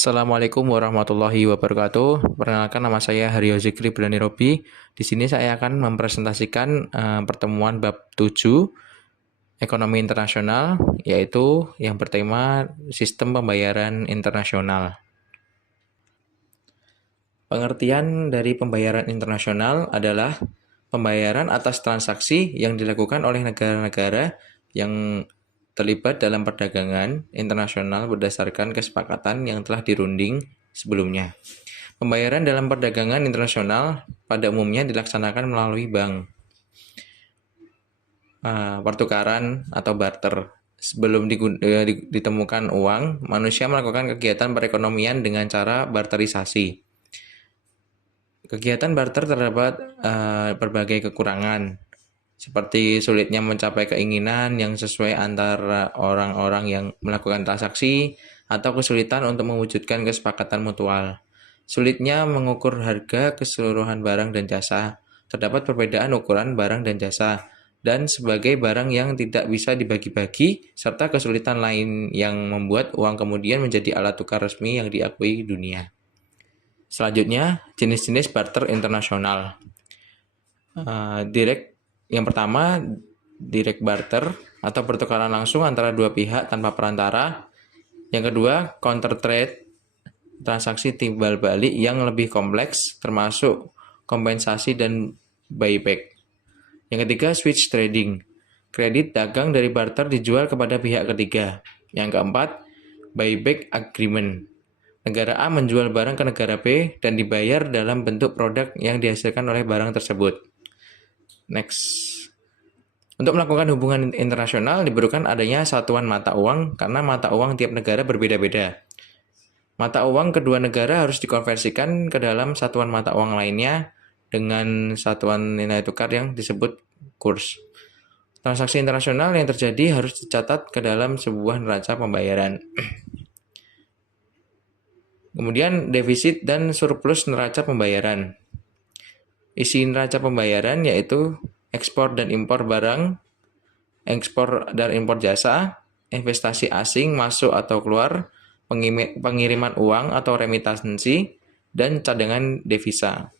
Assalamualaikum warahmatullahi wabarakatuh. Perkenalkan, nama saya Haryo Zikri Branirobi. Di sini saya akan mempresentasikan pertemuan bab 7 Ekonomi Internasional, yaitu yang bertema Sistem Pembayaran Internasional. Pengertian dari pembayaran internasional adalah pembayaran atas transaksi yang dilakukan oleh negara-negara yang terlibat dalam perdagangan internasional berdasarkan kesepakatan yang telah dirunding sebelumnya. Pembayaran dalam perdagangan internasional pada umumnya dilaksanakan melalui bank, pertukaran atau barter. Sebelum ditemukan uang, manusia melakukan kegiatan perekonomian dengan cara barterisasi. Kegiatan barter terdapat berbagai kekurangan, seperti sulitnya mencapai keinginan yang sesuai antara orang-orang yang melakukan transaksi atau kesulitan untuk mewujudkan kesepakatan mutual. Sulitnya mengukur harga keseluruhan barang dan jasa. Terdapat perbedaan ukuran barang dan jasa, dan sebagai barang yang tidak bisa dibagi-bagi, serta kesulitan lain yang membuat uang kemudian menjadi alat tukar resmi yang diakui dunia. Selanjutnya, jenis-jenis barter internasional. Yang pertama, direct barter atau pertukaran langsung antara dua pihak tanpa perantara. Yang kedua, counter trade, transaksi timbal balik yang lebih kompleks, termasuk kompensasi dan buyback. Yang ketiga, switch trading, kredit dagang dari barter dijual kepada pihak ketiga. Yang keempat, buyback agreement, negara A menjual barang ke negara B dan dibayar dalam bentuk produk yang dihasilkan oleh barang tersebut. Next. Untuk melakukan hubungan internasional diperlukan adanya satuan mata uang karena mata uang tiap negara berbeda-beda. Mata uang kedua negara harus dikonversikan ke dalam satuan mata uang lainnya dengan satuan nilai tukar yang disebut kurs. Transaksi internasional yang terjadi harus dicatat ke dalam sebuah neraca pembayaran. Kemudian defisit dan surplus neraca pembayaran. Isi neraca pembayaran yaitu ekspor dan impor barang, ekspor dan impor jasa, investasi asing masuk atau keluar, pengiriman uang atau remitansi, dan cadangan devisa.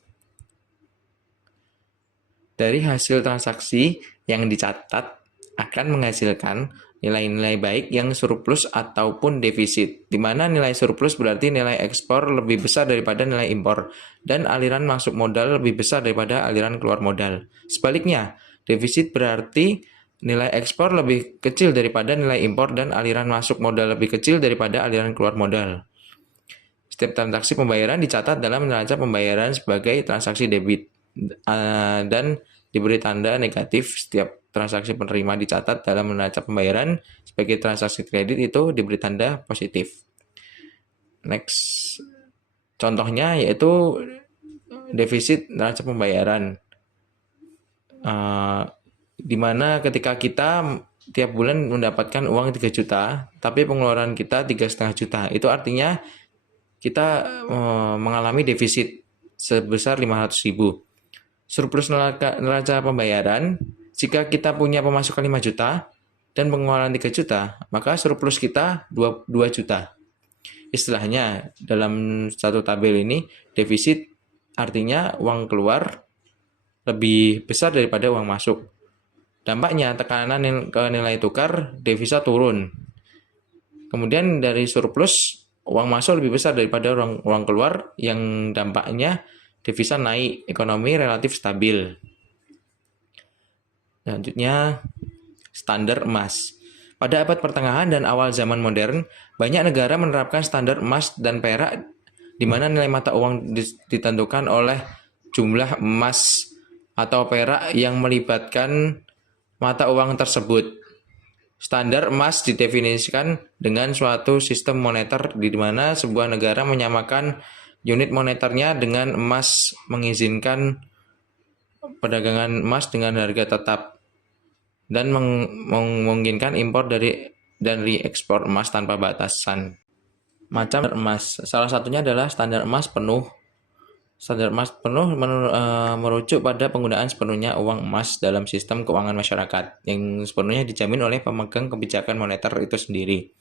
Dari hasil transaksi yang dicatat akan menghasilkan nilai-nilai baik yang surplus ataupun defisit, di mana nilai surplus berarti nilai ekspor lebih besar daripada nilai impor, dan aliran masuk modal lebih besar daripada aliran keluar modal. Sebaliknya, defisit berarti nilai ekspor lebih kecil daripada nilai impor dan aliran masuk modal lebih kecil daripada aliran keluar modal. Setiap transaksi pembayaran dicatat dalam neraca pembayaran sebagai transaksi debit dan diberi tanda negatif. Setiap transaksi penerima dicatat dalam neraca pembayaran sebagai transaksi kredit itu diberi tanda positif. Next. Contohnya yaitu defisit neraca pembayaran. Di mana ketika kita tiap bulan mendapatkan uang 3 juta, tapi pengeluaran kita 3,5 juta. Itu artinya kita mengalami defisit sebesar 500.000. Surplus neraca pembayaran, jika kita punya pemasukan 5 juta dan pengeluaran 3 juta, maka surplus kita 2 juta. Istilahnya, dalam satu tabel ini, defisit artinya uang keluar lebih besar daripada uang masuk. Dampaknya, tekanan ke nilai tukar, devisa turun. Kemudian dari surplus, uang masuk lebih besar daripada uang keluar, yang dampaknya devisa naik, ekonomi relatif stabil. Selanjutnya, standar emas. Pada abad pertengahan dan awal zaman modern, banyak negara menerapkan standar emas dan perak di mana nilai mata uang ditentukan oleh jumlah emas atau perak yang melibatkan mata uang tersebut. Standar emas didefinisikan dengan suatu sistem moneter di mana sebuah negara menyamakan unit moneternya dengan emas, mengizinkan perdagangan emas dengan harga tetap, dan memungkinkan impor dan reekspor emas tanpa batasan. Macam emas, salah satunya adalah standar emas penuh. Standar emas penuh merujuk pada penggunaan sepenuhnya uang emas dalam sistem keuangan masyarakat yang sepenuhnya dijamin oleh pemegang kebijakan moneter itu sendiri.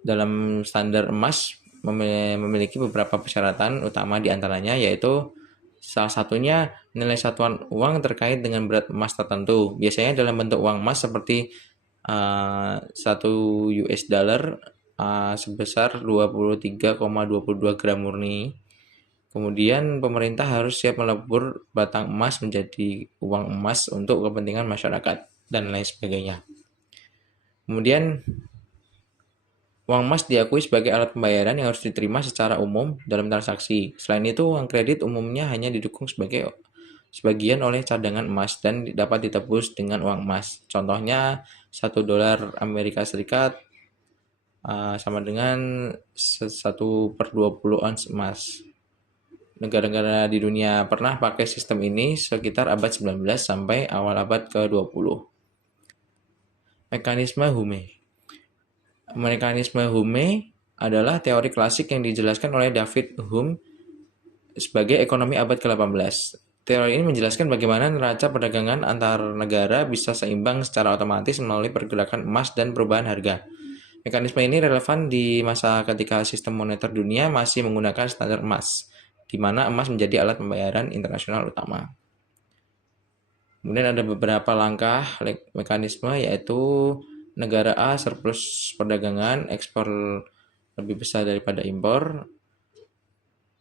dalam standar emas memiliki beberapa persyaratan utama, diantaranya yaitu salah satunya nilai satuan uang terkait dengan berat emas tertentu, biasanya dalam bentuk uang emas seperti 1 US dollar sebesar 23,22 gram murni. Kemudian pemerintah harus siap melebur batang emas menjadi uang emas untuk kepentingan masyarakat dan lain sebagainya. Kemudian uang emas diakui sebagai alat pembayaran yang harus diterima secara umum dalam transaksi. Selain itu, uang kredit umumnya hanya didukung sebagian oleh cadangan emas dan dapat ditebus dengan uang emas. Contohnya 1 dolar Amerika Serikat sama dengan 1/20 ons emas. Negara-negara di dunia pernah pakai sistem ini sekitar abad 19 sampai awal abad ke-20. Mekanisme Hume. Mekanisme Hume adalah teori klasik yang dijelaskan oleh David Hume sebagai ekonomi abad ke-18. Teori ini menjelaskan bagaimana neraca perdagangan antar negara bisa seimbang secara otomatis melalui pergerakan emas dan perubahan harga. Mekanisme ini relevan di masa ketika sistem moneter dunia masih menggunakan standar emas, di mana emas menjadi alat pembayaran internasional utama. Kemudian ada beberapa langkah mekanisme, yaitu negara A surplus perdagangan, ekspor lebih besar daripada impor,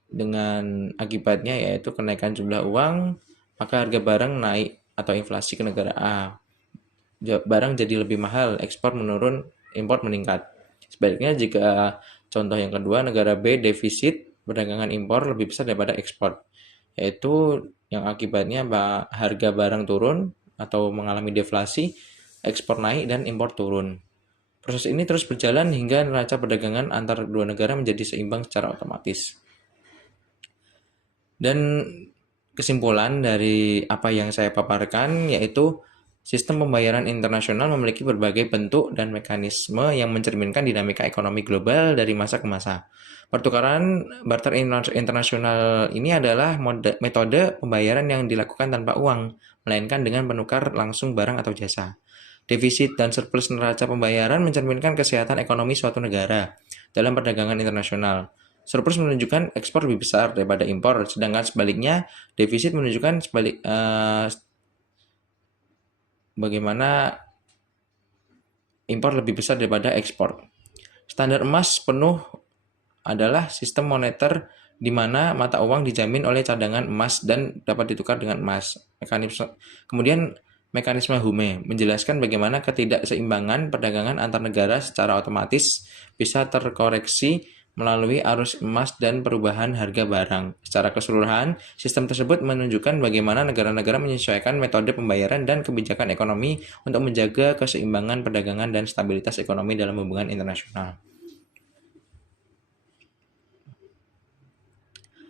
dengan akibatnya yaitu kenaikan jumlah uang, maka harga barang naik atau inflasi ke negara A. Barang jadi lebih mahal, ekspor menurun, impor meningkat. Sebaliknya jika contoh yang kedua, negara B defisit perdagangan impor lebih besar daripada ekspor, yaitu yang akibatnya harga barang turun atau mengalami deflasi, ekspor naik dan impor turun. Proses ini terus berjalan hingga neraca perdagangan antar dua negara menjadi seimbang secara otomatis. Dan kesimpulan dari apa yang saya paparkan yaitu sistem pembayaran internasional memiliki berbagai bentuk dan mekanisme yang mencerminkan dinamika ekonomi global dari masa ke masa. Pertukaran barter internasional ini adalah metode pembayaran yang dilakukan tanpa uang, melainkan dengan menukar langsung barang atau jasa. Defisit dan surplus neraca pembayaran mencerminkan kesehatan ekonomi suatu negara dalam perdagangan internasional. Surplus menunjukkan ekspor lebih besar daripada impor, sedangkan sebaliknya defisit menunjukkan bagaimana impor lebih besar daripada ekspor. Standar emas penuh adalah sistem moneter di mana mata uang dijamin oleh cadangan emas dan dapat ditukar dengan emas. Kemudian mekanisme Hume menjelaskan bagaimana ketidakseimbangan perdagangan antar negara secara otomatis bisa terkoreksi melalui arus emas dan perubahan harga barang. Secara keseluruhan, sistem tersebut menunjukkan bagaimana negara-negara menyesuaikan metode pembayaran dan kebijakan ekonomi untuk menjaga keseimbangan perdagangan dan stabilitas ekonomi dalam hubungan internasional.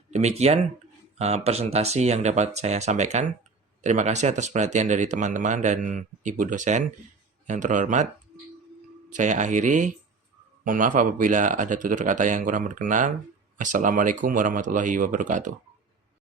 Demikian presentasi yang dapat saya sampaikan. Terima kasih atas perhatian dari teman-teman dan Ibu dosen. Yang terhormat, saya akhiri. Mohon maaf apabila ada tutur kata yang kurang berkenan. Wassalamualaikum warahmatullahi wabarakatuh.